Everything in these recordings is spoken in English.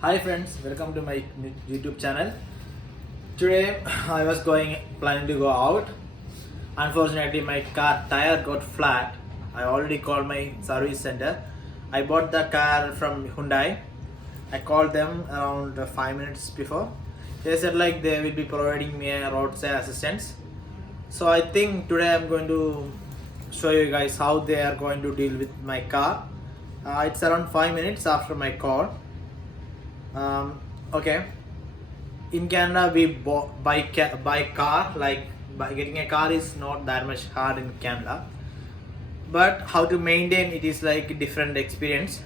Hi friends, welcome to my YouTube channel. Today I was planning to go out. Unfortunately my car tire got flat. I already called my service center. I bought the car from Hyundai. I called them around 5 minutes before. They said like they will be providing me a roadside assistance. So I think today I'm going to show you guys how they are going to deal with my car. It's around 5 minutes after my call. Okay, in Canada we buy car, like by getting a car is not that much hard in Canada, but how to maintain it is like a different experience.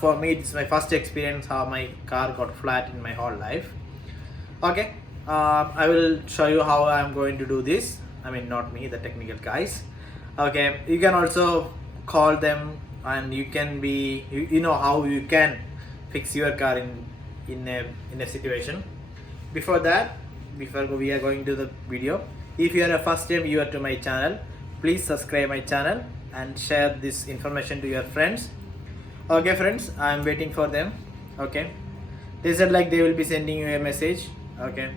For me it's my first experience how my car got flat in my whole life. Okay, I will show you how I'm going to do this. I mean, not me, the technical guys. Okay, you can also call them and you can be you know how you can fix your car in a situation. Before that, before we are going to the video, if you are a first time viewer to my channel, please subscribe my channel and share this information to your friends. Okay friends, I am waiting for them. Okay, they said like they will be sending you a message. Okay.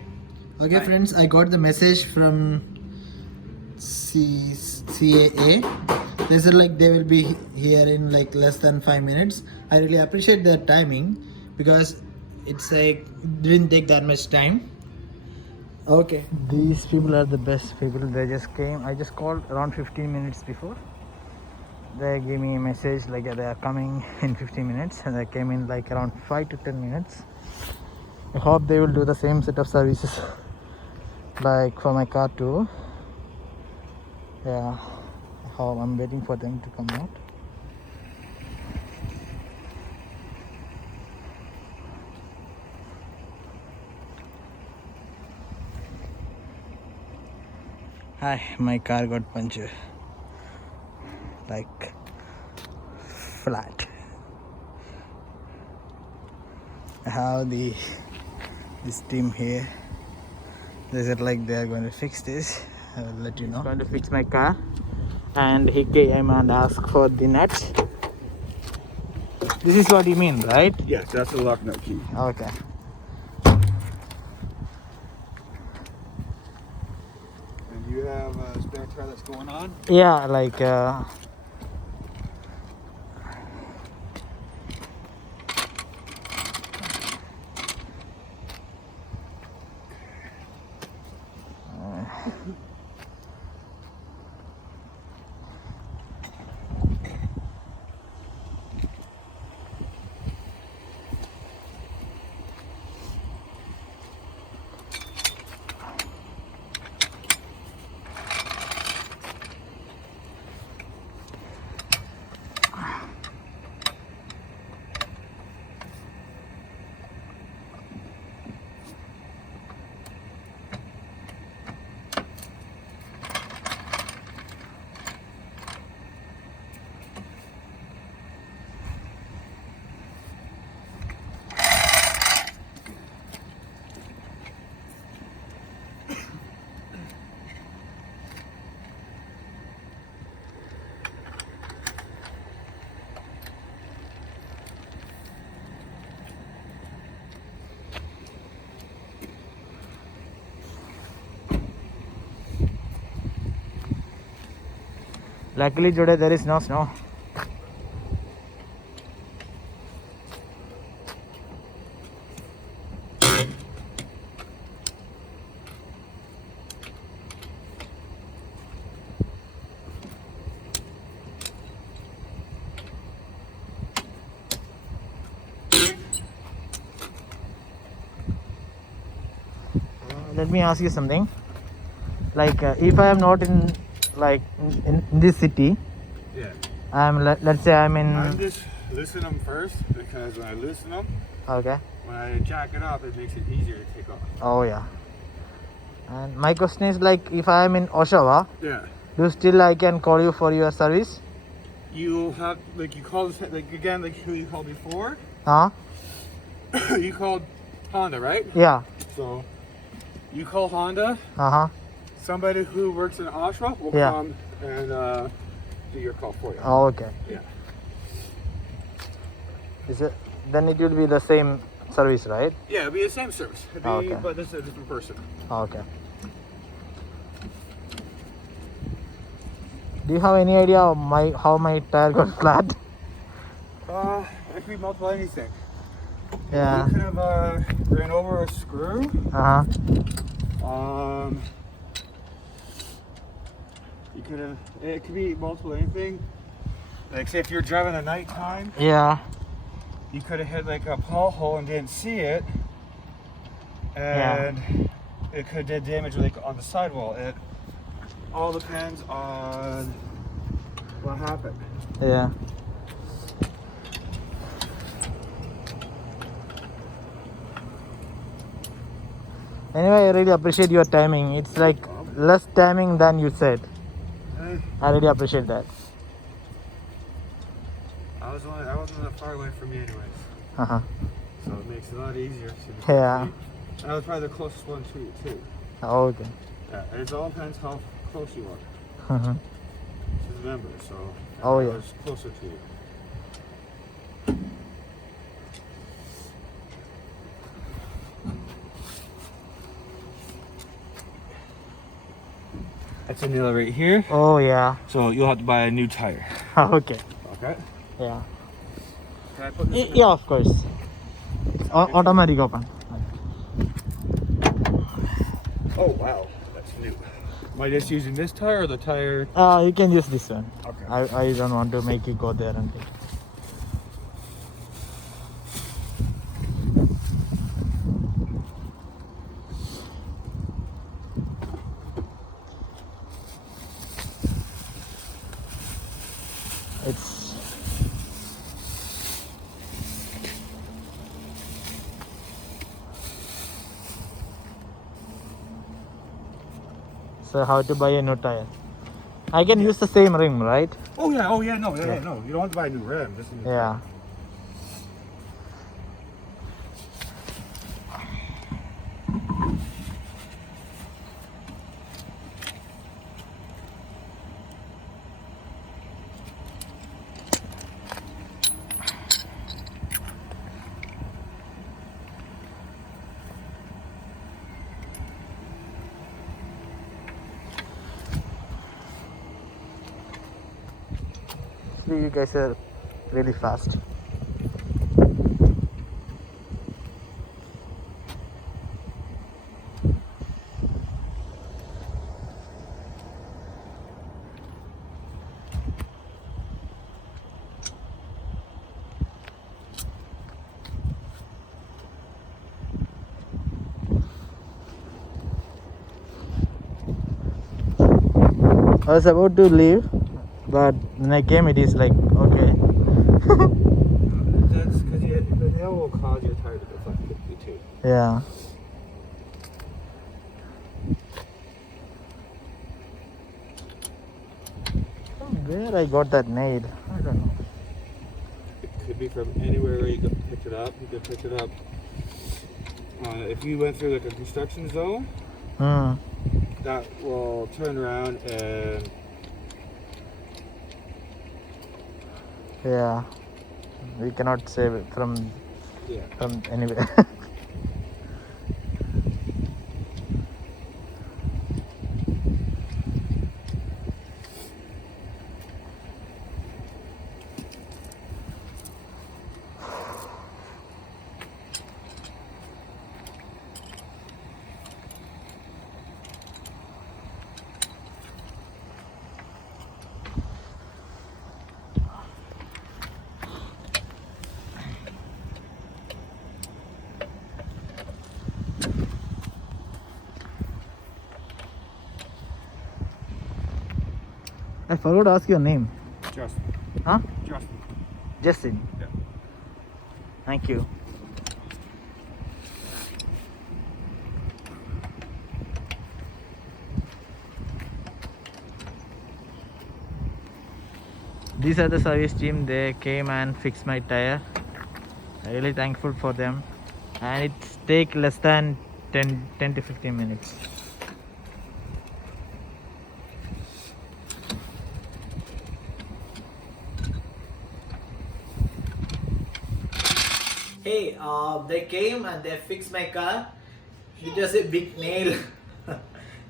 Okay Bye. friends, I got the message from CAA. They said like they will be here in like less than 5 minutes. I really appreciate the timing because it's like didn't take that much time. Okay, these people are the best people. They just came. I just called around 15 minutes before. They gave me a message like they are coming in 15 minutes, and they came in like around 5 to 10 minutes. I hope they will do the same set of services like for my car too. Yeah, I'm waiting for them to come out. Hi, my car got punctured, like flat. I have this team here. They said like they are going to fix this. I will let you know. He's going to fix my car, and he came and asked for the nuts. This is what you mean, right? Yes, that's the lock nut key. Okay. And you have a spare tire that's going on? Yeah, like luckily today there is no snow. Let me ask you something. Like if I am not in like in this city, Yeah. let's say I'm in. I'm just loosen them first because when I loosen them, Okay. when I jack it up, it makes it easier to take off. Oh yeah. And my question is like if I am in Oshawa, Yeah. do still I can call you for your service? You have, like, you called, like, again, like who you called before? Huh? You called Honda, right? Yeah. So, you call Honda, Uh-huh. somebody who works in Oshawa will Yeah. come and do your call for you. Oh, okay. Yeah. Is it then it will be the same service, right? Yeah, it'd be the same service. It'd be, Okay. But this is a different person. Okay. Do you have any idea of how my tire got flat? It could be multiple anything. Yeah. You could have ran over a screw. Uh-huh. You could have. It could be multiple anything. Like say if you're driving at nighttime, Yeah. you could have hit like a pothole and didn't see it, and it could have damage like on the sidewall. It all depends on what happened. Yeah. Anyway, I really appreciate your timing. It's like less timing than you said. I really appreciate that. I wasn't that far away from you anyways, Uh-huh. so it makes it a lot easier. To Yeah. And I was probably the closest one to you too. Okay. Yeah, and it all depends how close you are Uh-huh. to the member. So Oh, I yeah. was closer to you. That's a nail right here. Oh, yeah. So you'll have to buy a new tire. Okay. Okay. Yeah. Can I put this in? Yeah, of course. It's automatic open. Oh wow, that's new. Am I just using this tire or the tire? You can use this one. Okay. I don't want to make you go there and take. It's so how to buy a new tire? I can use the same rim, right? Oh yeah, no, Yeah. no. You don't have to buy a new rim. Just a new Yeah. See, you guys are really fast. I was about to leave, but when I came, it is like, okay. That's because the nail will cause your tire to deflect quickly too. Yeah. Where I got that nail? I don't know. It could be from anywhere where you picked it up. You could pick it up. If you went through like a construction zone, Hmm. that will turn around and Yeah. We cannot save it from yeah. anywhere. I forgot to ask your name. Justin. Huh? Justin. Justin. Yeah. Thank you. These are the service team. They came and fixed my tire. I'm really thankful for them. And it take less than 10 to 15 minutes. hey, they came and they fixed my car. It was a big nail.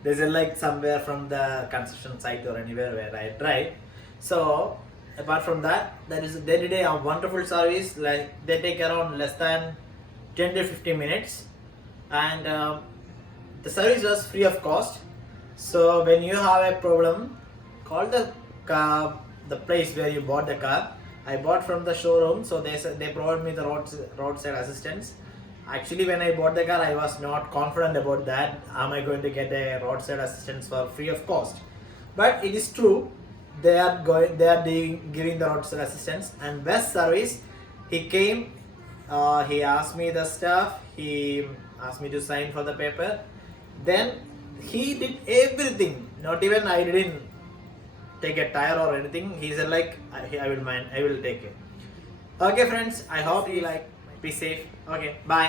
They said like somewhere from the construction site or anywhere where I drive. So apart from that, that is day to day a wonderful service. Like they take around less than 10 to 15 minutes, and the service was free of cost. So when you have a problem, call the car, the place where you bought the car. I bought from the showroom, so they said they provide me the roadside assistance. Actually, when I bought the car, I was not confident about that. Am I going to get a roadside assistance for free of cost? But it is true. Giving the roadside assistance and best service. He came. He asked me the stuff. He asked me to sign for the paper. Then he did everything. Not even I didn't take a tire or anything. He said like I will mind. I will take it. Okay, friends. I hope you like. Be safe. Okay. Bye.